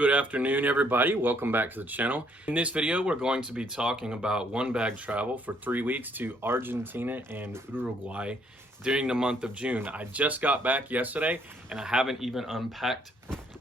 Good afternoon, everybody. Welcome back to the channel. In this video, we're going to be talking about one bag travel for 3 weeks to Argentina and Uruguay during the month of June. I just got back yesterday and I haven't even unpacked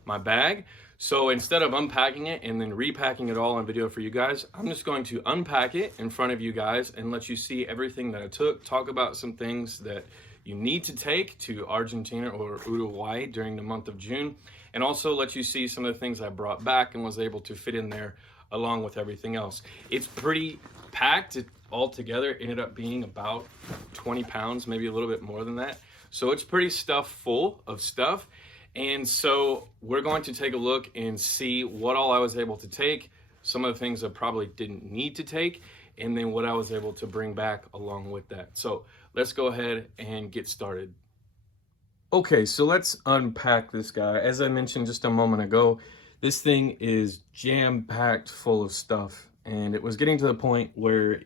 my bag. So instead of unpacking it and then repacking it all on video for you guys, I'm just going to unpack it in front of you guys and let you see everything that I took, talk about some things that you need to take to Argentina or Uruguay during the month of June, and also let you see some of the things I brought back and was able to fit in there along with everything else. It's pretty packed. It all together ended up being about 20 pounds, maybe a little bit more than that. So it's pretty stuffed full of stuff. And so we're going to take a look and see what all I was able to take, some of the things I probably didn't need to take, and then what I was able to bring back along with that. So let's go ahead and get started. Okay, so let's unpack this guy. As I mentioned just a moment ago, this thing is jam-packed full of stuff, and it was getting to the point where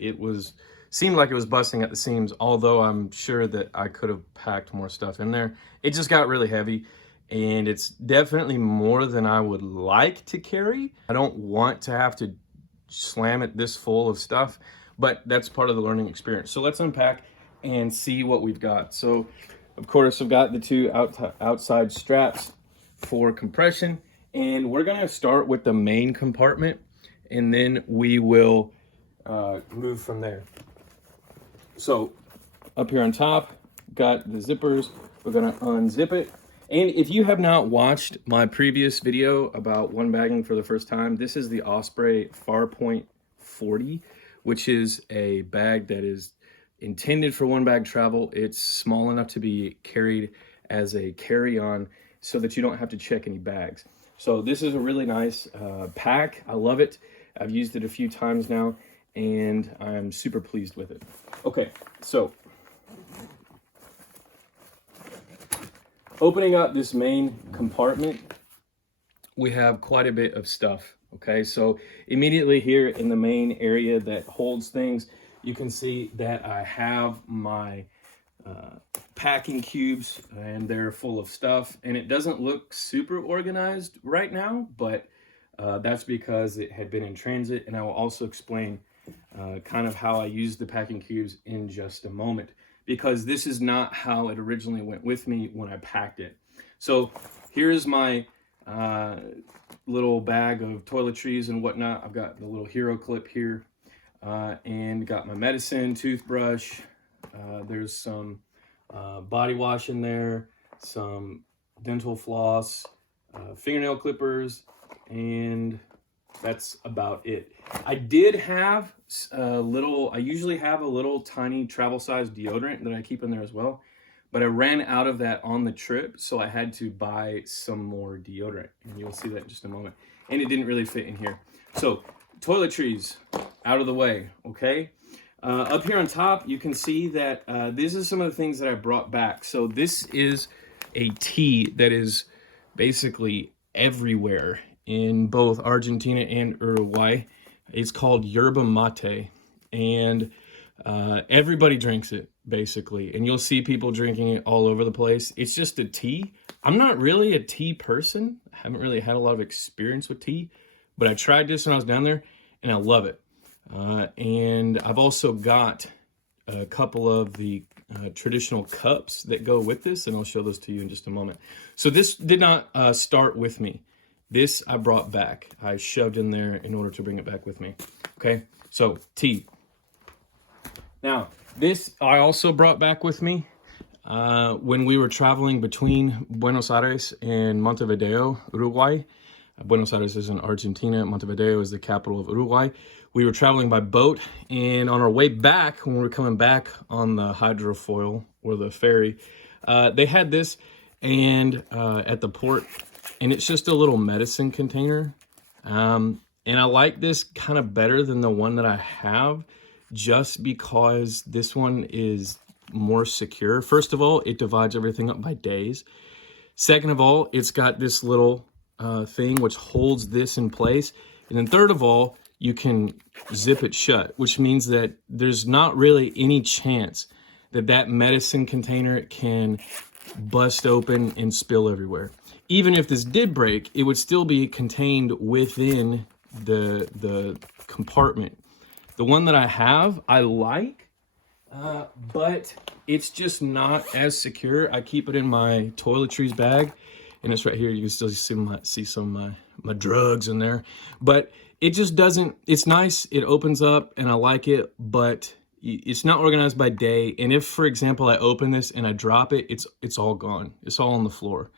seemed like it was busting at the seams, although I'm sure that I could have packed more stuff in there. It just got really heavy, and it's definitely more than I would like to carry. I don't want to have to slam it this full of stuff, but that's part of the learning experience. So let's unpack and see what we've got. So of course, I've got the two outside straps for compression, and we're gonna start with the main compartment, and then we will move from there. So up here on top, got the zippers. We're gonna unzip it. And if you have not watched my previous video about one bagging for the first time, this is the Osprey Farpoint 40, which is a bag that is intended for one bag travel. It's small enough to be carried as a carry-on so that you don't have to check any bags. So this is a really nice pack. I love it. I've used it a few times now and I'm super pleased with it. Okay, so opening up this main compartment, we have quite a bit of stuff. Okay, so immediately here in the main area that holds things, you can see that I have my packing cubes, and they're full of stuff, and it doesn't look super organized right now, but that's because it had been in transit, and I will also explain kind of how I use the packing cubes in just a moment, because this is not how it originally went with me when I packed it. So here's my little bag of toiletries and whatnot. I've got the little hero clip here. And got my medicine, toothbrush, there's some body wash in there, some dental floss, fingernail clippers, and that's about it. I did have I usually have a little tiny travel size deodorant that I keep in there as well, but I ran out of that on the trip, so I had to buy some more deodorant, and you'll see that in just a moment. And it didn't really fit in here. So toiletries out of the way, okay? Up here on top, you can see that this is some of the things that I brought back. So this is a tea that is basically everywhere in both Argentina and Uruguay. It's called yerba mate, and everybody drinks it, basically. And you'll see people drinking it all over the place. It's just a tea. I'm not really a tea person. I haven't really had a lot of experience with tea, but I tried this when I was down there, and I love it. And I've also got a couple of the traditional cups that go with this, and I'll show those to you in just a moment. So this did not start with me. This I brought back. I shoved in there in order to bring it back with me. Okay, so tea. Now, this I also brought back with me when we were traveling between Buenos Aires and Montevideo, Uruguay. Buenos Aires is in Argentina. Montevideo is the capital of Uruguay. We were traveling by boat, and on our way back, when we were coming back on the hydrofoil or the ferry, they had this and at the port, and it's just a little medicine container. And I like this kind of better than the one that I have, just because this one is more secure. First of all, it divides everything up by days. Second of all, it's got this little thing which holds this in place. And then third of all, you can zip it shut, which means that there's not really any chance that that medicine container can bust open and spill everywhere. Even if this did break, it would still be contained within the compartment. The one that I have, I like, but it's just not as secure. I keep it in my toiletries bag, and it's right here. You can still see some of my drugs in there, but it just doesn't, it's nice. It opens up and I like it, but it's not organized by day. And if, for example, I open this and I drop it, it's all gone. It's all on the floor.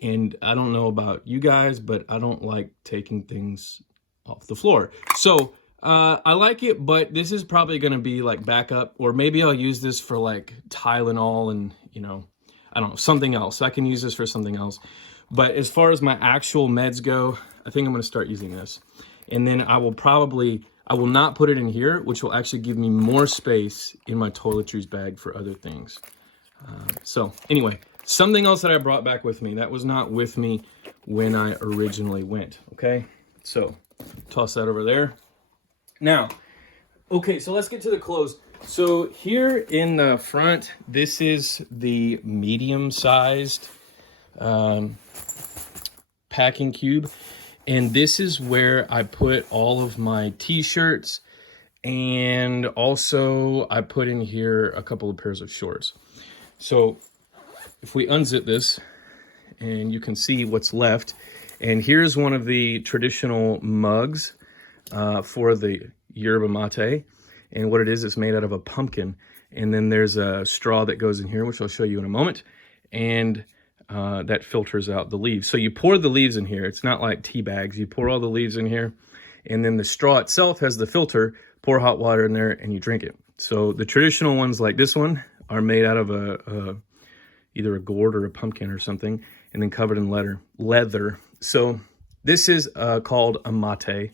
And I don't know about you guys, but I don't like taking things off the floor. So I like it, but this is probably going to be like backup, or maybe I'll use this for like Tylenol and, you know, I don't know, something else. I can use this for something else. But as far as my actual meds go, I think I'm going to start using this. And then I will not put it in here, which will actually give me more space in my toiletries bag for other things. So anyway, something else that I brought back with me that was not with me when I originally went. Okay, so toss that over there. Now, okay, so let's get to the clothes. So here in the front, this is the medium-sized packing cube. And this is where I put all of my t-shirts, and also I put in here a couple of pairs of shorts. So if we unzip this, and you can see what's left, and here's one of the traditional mugs for the yerba mate. And what it is, it's made out of a pumpkin. And then there's a straw that goes in here, which I'll show you in a moment. And that filters out the leaves. So you pour the leaves in here. It's not like tea bags. You pour all the leaves in here, and then the straw itself has the filter. Pour hot water in there, and you drink it. So the traditional ones like this one are made out of either a gourd or a pumpkin or something, and then covered in leather. So this is called a mate,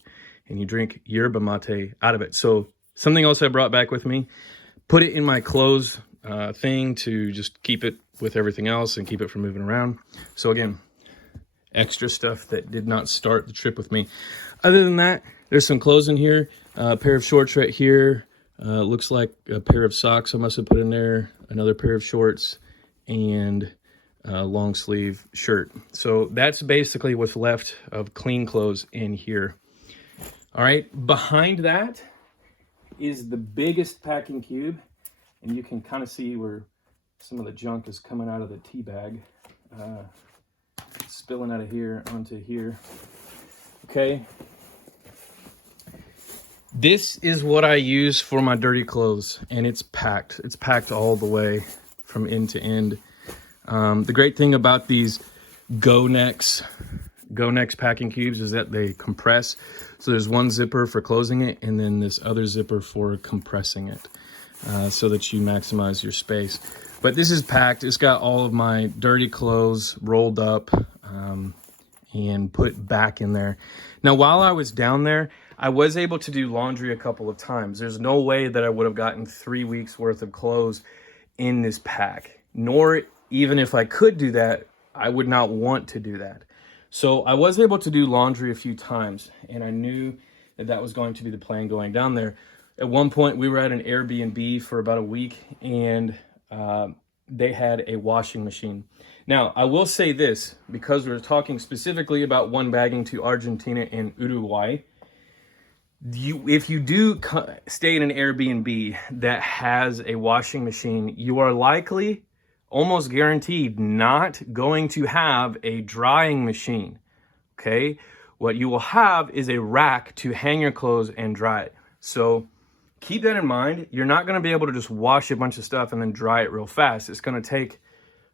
and you drink yerba mate out of it. So something else I brought back with me, put it in my clothes thing to just keep it with everything else and keep it from moving around. So again, extra stuff that did not start the trip with me. Other than that, there's some clothes in here, a pair of shorts right here, looks like a pair of socks I must have put in there, another pair of shorts, and a long sleeve shirt. So that's basically what's left of clean clothes in here. All right, behind that is the biggest packing cube, and you can kind of see where some of the junk is coming out of the tea bag, spilling out of here onto here. Okay. This is what I use for my dirty clothes, and it's packed. It's packed all the way from end to end. The great thing about these Go Nex packing cubes is that they compress. So there's one zipper for closing it, and then this other zipper for compressing it, so that you maximize your space. But this is packed. It's got all of my dirty clothes rolled up and put back in there. Now, while I was down there, I was able to do laundry a couple of times. There's no way that I would have gotten 3 weeks worth of clothes in this pack, nor even if I could do that, I would not want to do that. So I was able to do laundry a few times, and I knew that that was going to be the plan going down there. At one point, we were at an Airbnb for about a week, and they had a washing machine. Now, I will say this, because we're talking specifically about one bagging to Argentina and Uruguay. If you do stay in an Airbnb that has a washing machine, you are likely, almost guaranteed, not going to have a drying machine, okay? What you will have is a rack to hang your clothes and dry it. So keep that in mind. You're not going to be able to just wash a bunch of stuff and then dry it real fast. It's going to take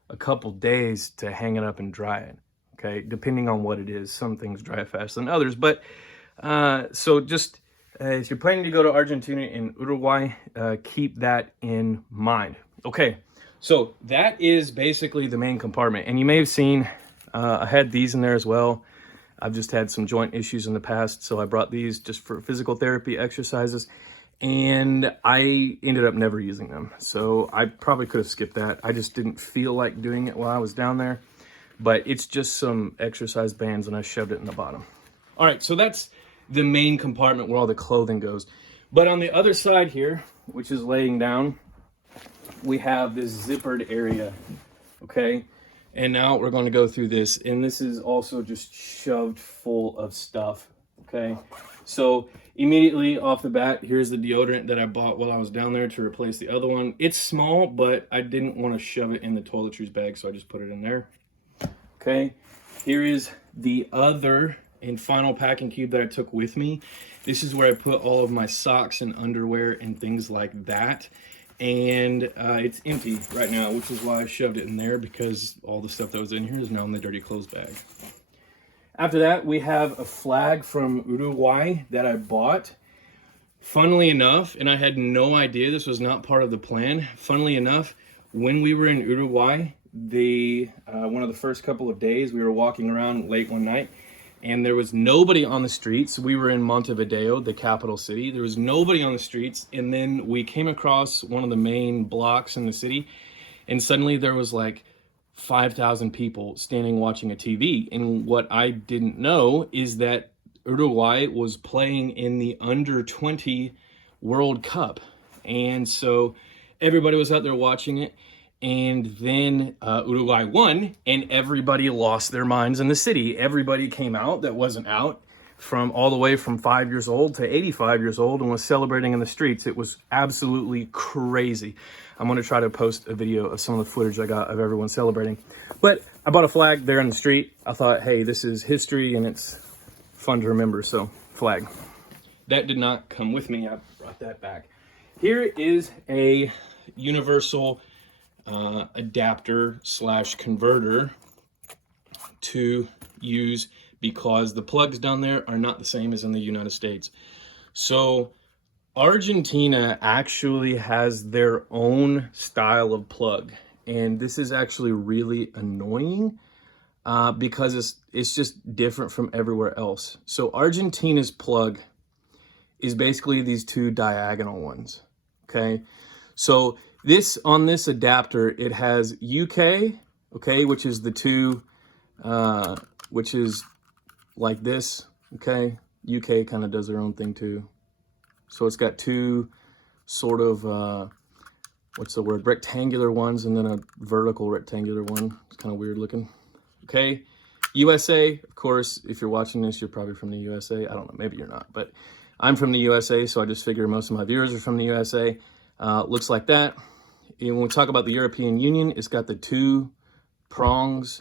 a couple days to hang it up and dry it, okay? Depending on what it is. Some things dry faster than others. But so just if you're planning to go to Argentina and Uruguay, keep that in mind. Okay, so that is basically the main compartment. And you may have seen I had these in there as well. I've just had some joint issues in the past, so I brought these just for physical therapy exercises. And I ended up never using them. So I probably could have skipped that. I just didn't feel like doing it while I was down there. But it's just some exercise bands, and I shoved it in the bottom. All right, so that's the main compartment where all the clothing goes. But on the other side here, which is laying down, we have this zippered area. okay? And now we're going to go through this, and this is also just shoved full of stuff, okay? So immediately off the bat, here's the deodorant that I bought while I was down there to replace the other one. It's small, but I didn't want to shove it in the toiletries bag, so I just put it in there. Okay, here is the other and final packing cube that I took with me. This is where I put all of my socks and underwear and things like that. And it's empty right now, which is why I shoved it in there, because all the stuff that was in here is now in the dirty clothes bag. After that, we have a flag from Uruguay that I bought. Funnily enough, and I had no idea, this was not part of the plan. Funnily enough, when we were in Uruguay, one of the first couple of days, we were walking around late one night, and there was nobody on the streets. We were in Montevideo, the capital city. There was nobody on the streets, and then we came across one of the main blocks in the city, and suddenly there was like 5,000 people standing watching a TV. And what I didn't know is that Uruguay was playing in the under-20 World Cup. And so everybody was out there watching it. And then Uruguay won, and everybody lost their minds in the city. Everybody came out that wasn't out, from all the way from 5 years old to 85 years old, and was celebrating in the streets. It was absolutely crazy. I'm going to try to post a video of some of the footage I got of everyone celebrating. But I bought a flag there in the street. I thought, hey, this is history, and it's fun to remember, so flag. That did not come with me. I brought that back. Here is a universal adapter / converter to use, because the plugs down there are not the same as in the United States. So Argentina actually has their own style of plug, and this is actually really annoying because it's just different from everywhere else. So Argentina's plug is basically these two diagonal ones, okay? So on this adapter, it has UK, okay, which is the two, which is like this, okay? UK kind of does their own thing too. So it's got two sort of, what's the word, rectangular ones, and then a vertical rectangular one. It's kind of weird looking, okay? USA, of course, if you're watching this, you're probably from the USA. I don't know, maybe you're not, but I'm from the USA, so I just figure most of my viewers are from the USA. Looks like that. And when we talk about the European Union, it's got the two prongs.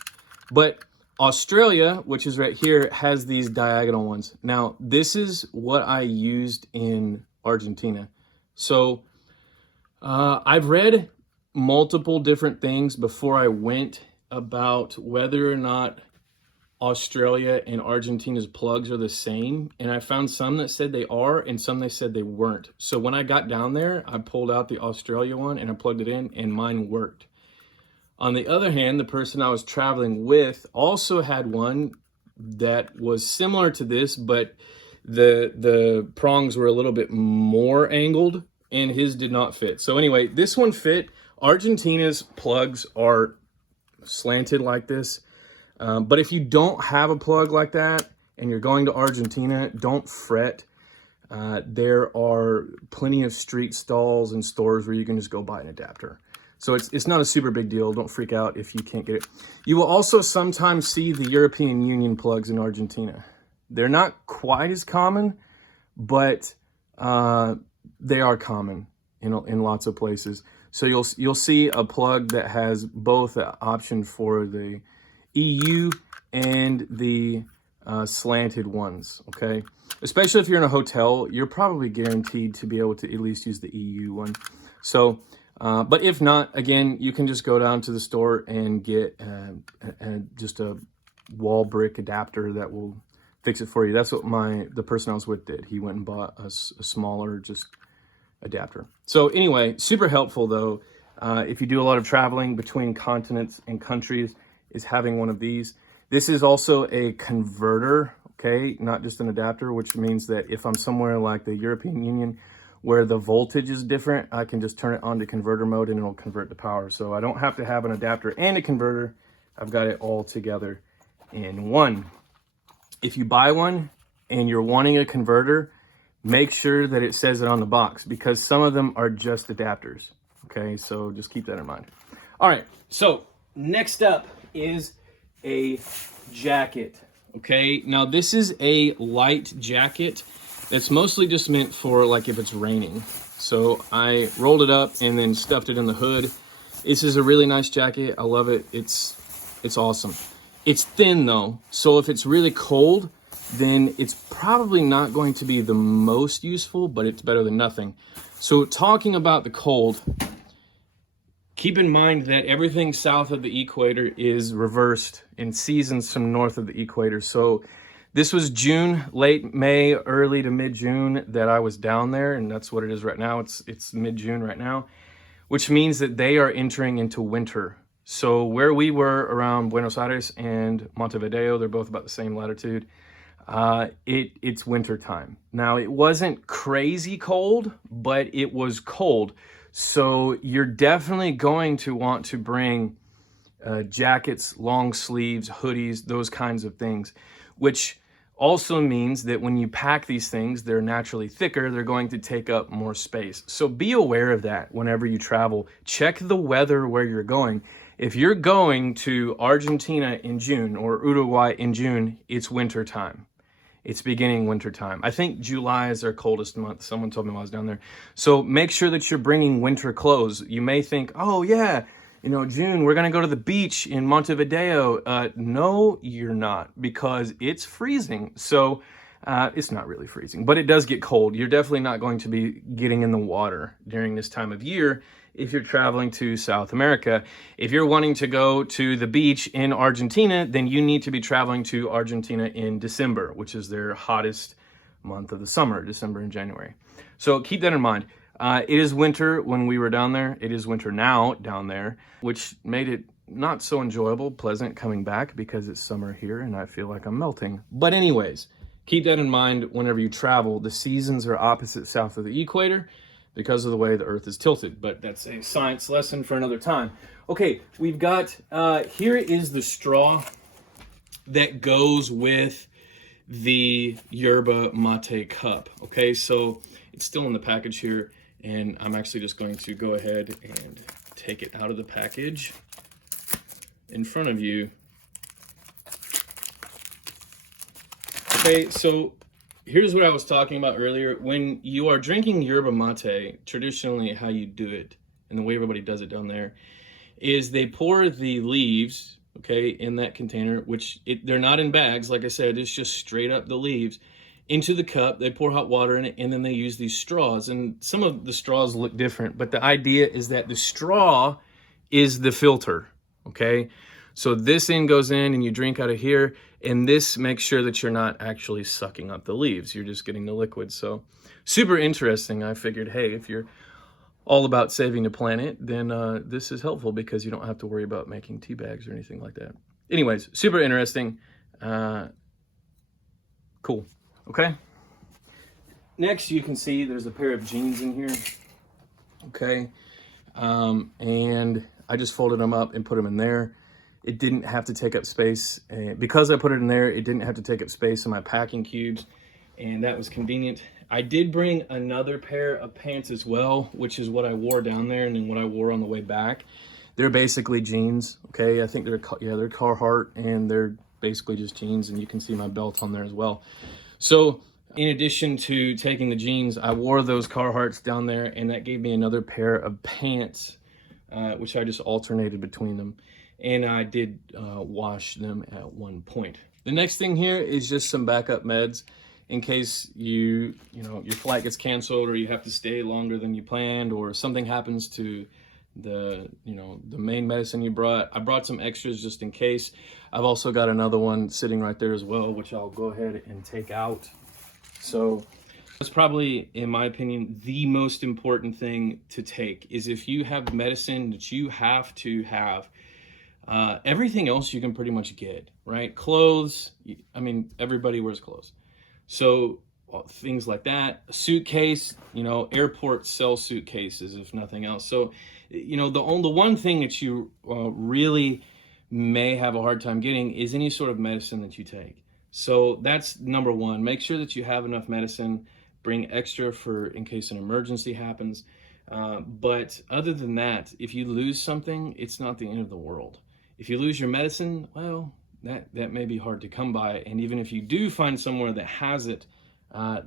But Australia, which is right here, has these diagonal ones. Now, this is what I used in Argentina. So I've read multiple different things before I went about whether or not Australia and Argentina's plugs are the same, and I found some that said they are and some they said they weren't. So when I got down there, I pulled out the Australia one and I plugged it in, and mine worked. On the other hand, the person I was traveling with also had one that was similar to this, but the prongs were a little bit more angled, and his did not fit. So anyway, this one fit. Argentina's plugs are slanted like this. But if you don't have a plug like that and you're going to Argentina, don't fret. There are plenty of street stalls and stores where you can just go buy an adapter. So it's not a super big deal. Don't freak out if you can't get it. You will also sometimes see the European Union plugs in Argentina. They're not quite as common, but they are common in lots of places. So you'll see a plug that has both an option for the EU and the slanted ones, okay? Especially if you're in a hotel, you're probably guaranteed to be able to at least use the EU one. So, but if not, again, you can just go down to the store and get just a wall brick adapter that will fix it for you. That's what the person I was with did. He went and bought a smaller just adapter. So anyway, super helpful though. If you do a lot of traveling between continents and countries, is having one of these. This is also a converter, okay, not just an adapter, which means that if I'm somewhere like the European Union where the voltage is different, I can just turn it on to converter mode and it'll convert to power. So I don't have to have an adapter and a converter. I've got it all together in one. If you buy one and you're wanting a converter, make sure that it says it on the box, because some of them are just adapters, okay? So just keep that in mind. All right, so Next up is a jacket. Okay, now this is a light jacket that's mostly just meant for like if it's raining. So I rolled it up and then stuffed it in the hood. This is a really nice jacket. I love it. It's awesome. It's thin though, so if it's really cold, then it's probably not going to be the most useful, but it's better than nothing. So talking about the cold, keep in mind that everything south of the equator is reversed in seasons from north of the equator. So this was June, late May, early to mid-June that I was down there, and that's what it is right now. It's mid-June right now, which means that they are entering into winter. So where we were around Buenos Aires and Montevideo, they're both about the same latitude, it's winter time. Now, it wasn't crazy cold, but it was cold. So you're definitely going to want to bring jackets, long sleeves, hoodies, those kinds of things, which also means that when you pack these things, they're naturally thicker, they're going to take up more space. So be aware of that whenever you travel. Check the weather where you're going. If you're going to Argentina in June or Uruguay in June, it's winter time. It's beginning winter time. I think July is our coldest month. Someone told me while I was down there. So make sure that you're bringing winter clothes. You may think, oh yeah, June, we're gonna go to the beach in Montevideo. No, you're not, because it's freezing. So it's not really freezing, but it does get cold. You're definitely not going to be getting in the water during this time of year if you're traveling to South America. If you're wanting to go to the beach in Argentina, then you need to be traveling to Argentina in December, which is their hottest month of the summer, December and January. So keep that in mind. It is winter when we were down there. It is winter now down there, which made it not so enjoyable, pleasant coming back because it's summer here and I feel like I'm melting. But anyways, keep that in mind whenever you travel. The seasons are opposite south of the equator because of the way the earth is tilted, but that's a science lesson for another time. Okay, we've got, here is the straw that goes with the yerba mate cup. Okay, so it's still in the package here, and I'm actually just going to go ahead and take it out of the package in front of you. Okay, so here's what I was talking about earlier. When you are drinking yerba mate, traditionally how you do it, and the way everybody does it down there, is they pour the leaves, okay, in that container, which they're not in bags, like I said, it's just straight up the leaves, into the cup. They pour hot water in it, and then they use these straws. And some of the straws look different, but the idea is that the straw is the filter, okay? So this end goes in, and you drink out of here, and this makes sure that you're not actually sucking up the leaves. You're just getting the liquid. So super interesting. I figured, hey, if you're all about saving the planet, then this is helpful because you don't have to worry about making tea bags or anything like that. Anyways, super interesting. Cool. Okay. Next, you can see there's a pair of jeans in here. Okay. And I just folded them up and put them in there. It didn't have to take up space. Because I put it in there, it didn't have to take up space in my packing cubes, and that was convenient. I did bring another pair of pants as well, which is what I wore down there and then what I wore on the way back. They're basically jeans, okay? I think they're Carhartt, and they're basically just jeans, and you can see my belt on there as well. So in addition to taking the jeans, I wore those Carhartts down there, and that gave me another pair of pants, which I just alternated between them. And I did wash them at one point. The next thing here is just some backup meds in case your flight gets canceled or you have to stay longer than you planned or something happens to the main medicine you brought. I brought some extras just in case. I've also got another one sitting right there as well, which I'll go ahead and take out. So that's probably, in my opinion, the most important thing to take is if you have medicine that you have to have. Everything else you can pretty much get, right? Clothes, I mean, everybody wears clothes. So things like that. A suitcase, airports sell suitcases, if nothing else. So, the one thing that you really may have a hard time getting is any sort of medicine that you take. So that's number one. Make sure that you have enough medicine. Bring extra for in case an emergency happens. But other than that, if you lose something, it's not the end of the world. If you lose your medicine, well, that may be hard to come by. And even if you do find somewhere that has it,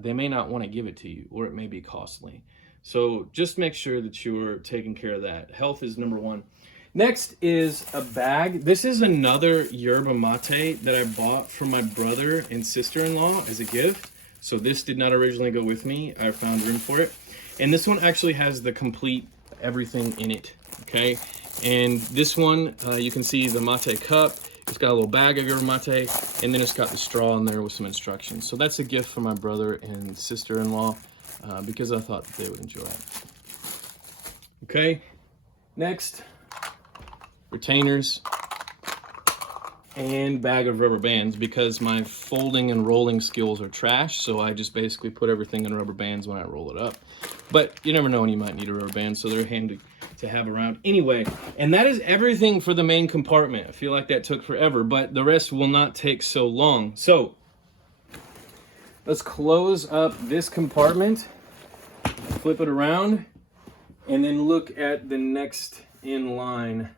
they may not want to give it to you, or it may be costly. So just make sure that you're taking care of that. Health is number one. Next is a bag. This is another yerba mate that I bought from my brother and sister-in-law as a gift. So this did not originally go with me. I found room for it. And this one actually has the complete everything in it, okay? And this one, you can see the mate cup. It's got a little bag of yerba mate, and then it's got the straw in there with some instructions. So that's a gift for my brother and sister-in-law because I thought that they would enjoy it. Okay, next, retainers and bag of rubber bands, because my folding and rolling skills are trash, so I just basically put everything in rubber bands when I roll it up. But you never know when you might need a rubber band, so they're handy to have around. Anyway, and that is everything for the main compartment. I feel like that took forever, but the rest will not take so long. So let's close up this compartment, flip it around, and then look at the next in line.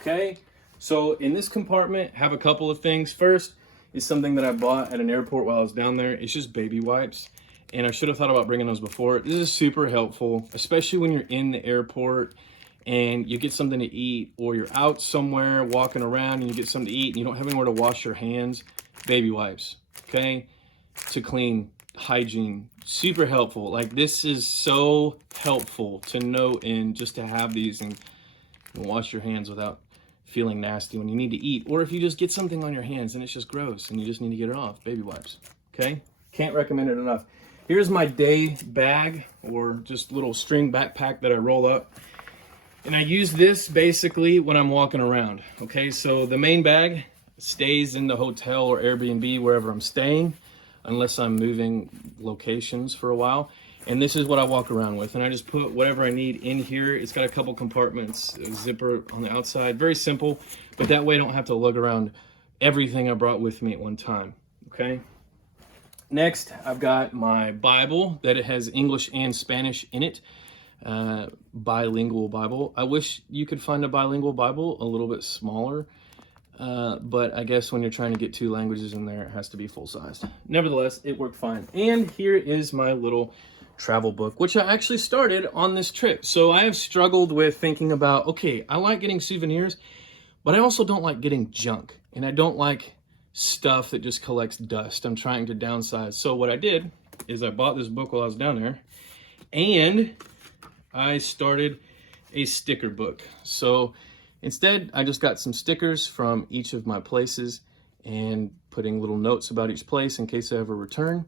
Okay, so in this compartment, have a couple of things. First is something that I bought at an airport while I was down there. It's just baby wipes, and I should have thought about bringing those before. This is super helpful, especially when you're in the airport and you get something to eat, or you're out somewhere walking around and you get something to eat and you don't have anywhere to wash your hands. Baby wipes, okay, to clean, hygiene, super helpful. Like, this is so helpful to know and just to have these and wash your hands without feeling nasty when you need to eat, or if you just get something on your hands and it's just gross and you just need to get it off. Baby wipes, okay? Can't recommend it enough. Here's my day bag, or just little string backpack that I roll up, and I use this basically when I'm walking around, okay? So the main bag stays in the hotel or Airbnb wherever I'm staying, unless I'm moving locations for a while. And this is what I walk around with. And I just put whatever I need in here. It's got a couple compartments, a zipper on the outside. Very simple, but that way I don't have to lug around everything I brought with me at one time, okay? Next, I've got my Bible that it has English and Spanish in it. Bilingual Bible. I wish you could find a bilingual Bible a little bit smaller, but I guess when you're trying to get two languages in there, it has to be full-sized. Nevertheless, it worked fine. And here is my little travel book, which I actually started on this trip. So I have struggled with thinking about, okay, I like getting souvenirs, but I also don't like getting junk, and I don't like stuff that just collects dust. I'm trying to downsize. So what I did is I bought this book while I was down there, and I started a sticker book. So instead, I just got some stickers from each of my places and putting little notes about each place in case I ever return.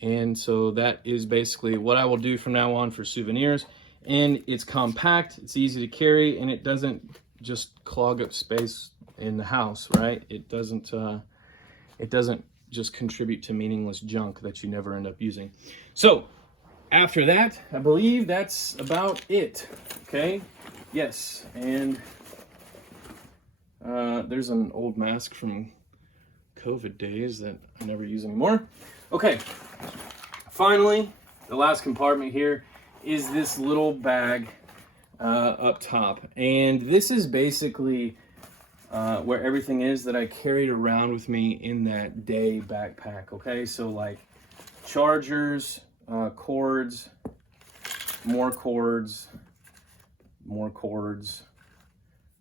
And so that is basically what I will do from now on for souvenirs. And it's compact, it's easy to carry, and it doesn't just clog up space in the house, right? It doesn't just contribute to meaningless junk that you never end up using. So after that, I believe that's about it, okay? Yes, and there's an old mask from COVID days that I never use anymore. Okay, finally, the last compartment here is this little bag up top. And this is basically where everything is that I carried around with me in that day backpack, okay? So like chargers, cords, more cords, more cords.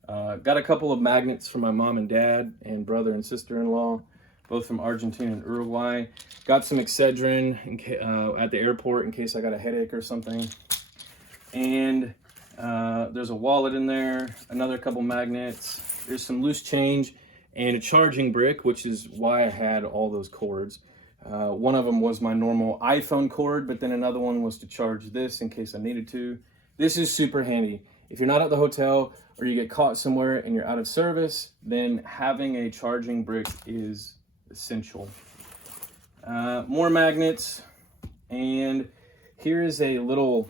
Got a couple of magnets from my mom and dad and brother and sister-in-law, both from Argentina and Uruguay. Got some Excedrin at the airport in case I got a headache or something. And there's a wallet in there, another couple magnets. There's some loose change and a charging brick, which is why I had all those cords. One of them was my normal iPhone cord, but then another one was to charge this in case I needed to. This is super handy. If you're not at the hotel or you get caught somewhere and you're out of service, then having a charging brick is essential. More magnets, and here is a little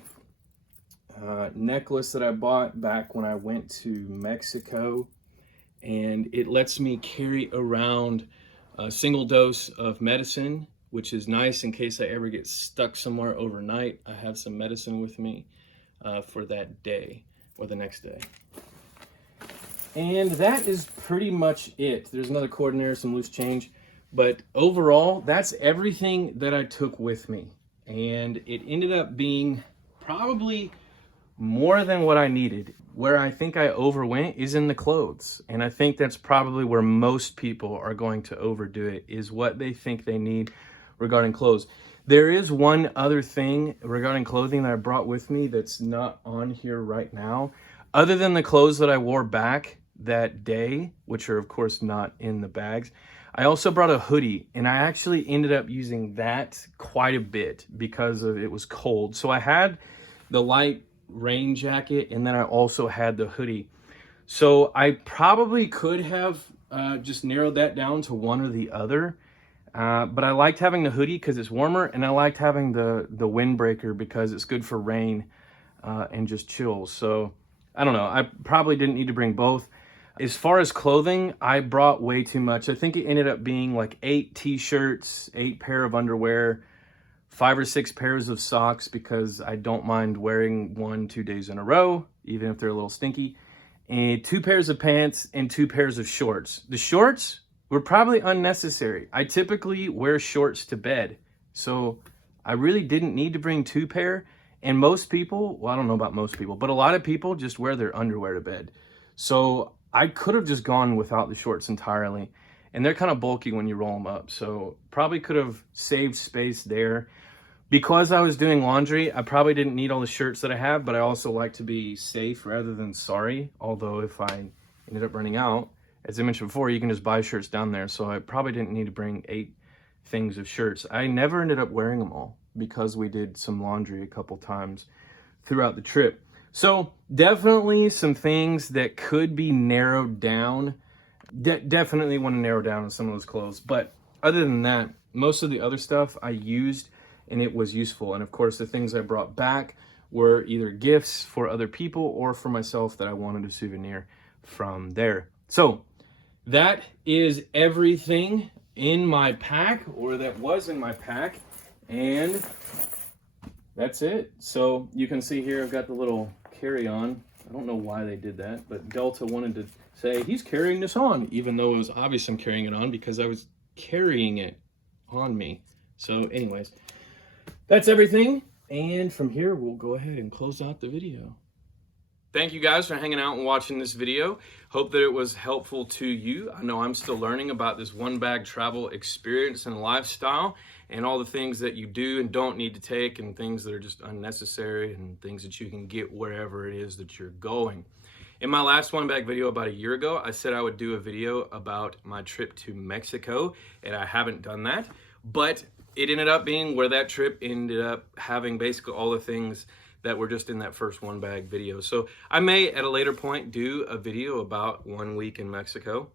necklace that I bought back when I went to Mexico, and it lets me carry around a single dose of medicine, which is nice in case I ever get stuck somewhere overnight. I have some medicine with me. for that day or the next day. And that is pretty much it. There's another cord in there, some loose change. But overall, that's everything that I took with me. And it ended up being probably more than what I needed. Where I think I overwent is in the clothes. And I think that's probably where most people are going to overdo it, is what they think they need regarding clothes. There is one other thing regarding clothing that I brought with me that's not on here right now. Other than the clothes that I wore back that day, which are of course not in the bags, I also brought a hoodie, and I actually ended up using that quite a bit because it was cold. So I had the light rain jacket, and then I also had the hoodie. So I probably could have just narrowed that down to one or the other. But I liked having the hoodie because it's warmer, and I liked having the windbreaker because it's good for rain and just chills. So I don't know. I probably didn't need to bring both. As far as clothing, I brought way too much. I think it ended up being like 8 t-shirts, 8 pair of underwear, 5 or 6 pairs of socks because I don't mind wearing 1-2 days in a row, even if they're a little stinky, and 2 pairs of pants and 2 pairs of shorts. The shorts were probably unnecessary. I typically wear shorts to bed, so I really didn't need to bring 2 pair. And most people, well, I don't know about most people, but a lot of people just wear their underwear to bed. So I could have just gone without the shorts entirely. And they're kind of bulky when you roll them up. So probably could have saved space there. Because I was doing laundry, I probably didn't need all the shirts that I have, but I also like to be safe rather than sorry. Although if I ended up running out, as I mentioned before, you can just buy shirts down there. So I probably didn't need to bring 8 things of shirts. I never ended up wearing them all because we did some laundry a couple times throughout the trip. So definitely some things that could be narrowed down. Definitely want to narrow down on some of those clothes. But other than that, most of the other stuff I used and it was useful. And of course, the things I brought back were either gifts for other people or for myself that I wanted a souvenir from there. So that is everything in my pack, or that was in my pack. And that's it. So you can see here, I've got the little carry-on. I don't know why they did that, but Delta wanted to say he's carrying this on, even though it was obvious I'm carrying it on because I was carrying it on me. So anyways, that's everything. And from here, we'll go ahead and close out the video. Thank you guys for hanging out and watching this video. Hope that it was helpful to you. I know I'm still learning about this one bag travel experience and lifestyle and all the things that you do and don't need to take and things that are just unnecessary and things that you can get wherever it is that you're going. In my last one bag video about a year ago, I said I would do a video about my trip to Mexico, and I haven't done that, but it ended up being where that trip ended up having basically all the things that were just in that first one bag video. So I may at a later point do a video about 1 week in Mexico,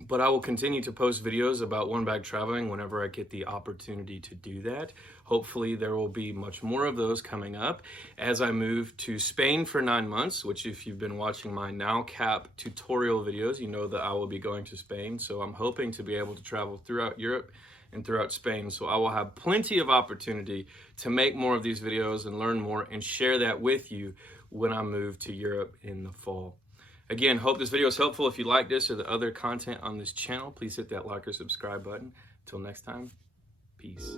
but I will continue to post videos about one bag traveling whenever I get the opportunity to do that. Hopefully there will be much more of those coming up as I move to Spain for 9 months, which if you've been watching my NowCap tutorial videos, you know that I will be going to Spain. So I'm hoping to be able to travel throughout Europe and throughout Spain. So I will have plenty of opportunity to make more of these videos and learn more and share that with you when I move to Europe in the fall. Again, hope this video is helpful. If you like this or the other content on this channel, please hit that like or subscribe button. Until next time, peace.